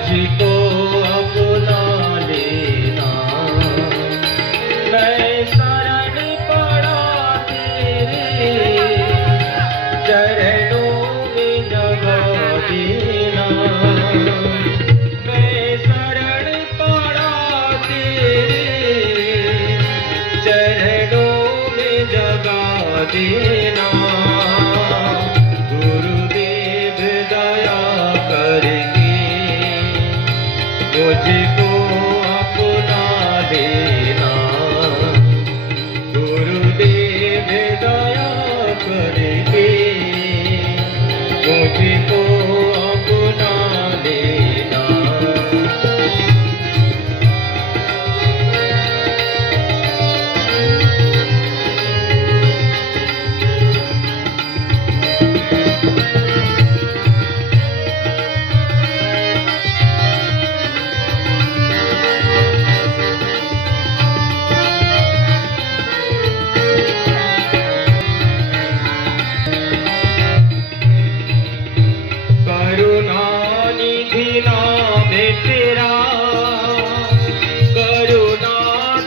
मुझको अपना लेना। मैं शरण पड़ा तेरे चरणों में जगह देना। मैं शरण पड़ा तेरे चरणों में जगह देना। गुरुदेव दया करके मुझको अपना लेना। गुरुदेव दया करके मुझको अपना लेना। करुणानिधि नाम तेरा करुणा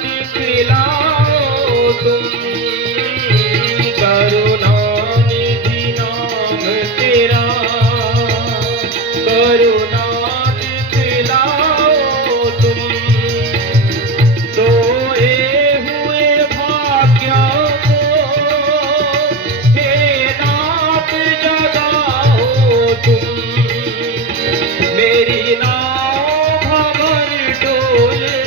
दिखलाओ तुम। करुणानिधि नाम तेरा करुणा दिखलाओ तुम। सोए हुए भाग्यों को हे नाथ जगाओ तुम। मेरी नाव भंवर डोले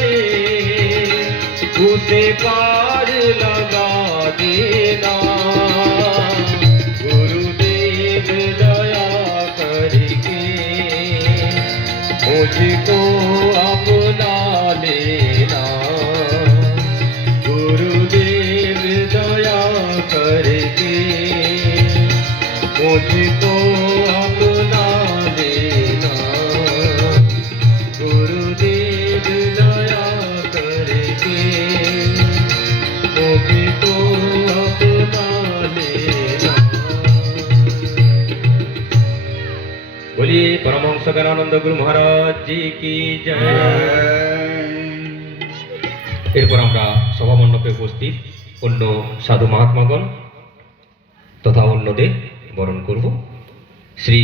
उसे पार लगा देना। गुरुदेव दया करके मुझको अपना लेना। गुरुदेव दया करके मुझको अपना लेना। गुरुदेव दया करके मुझको अपना लेना। बोलिए परमहंस गणानंद गुरु महाराज जी की जय। এরপর আমরা সভামণ্ডপে উপস্থিত অন্য সাধু মহাত্মাগণ তথা অন্যদের বরণ করব। শ্রী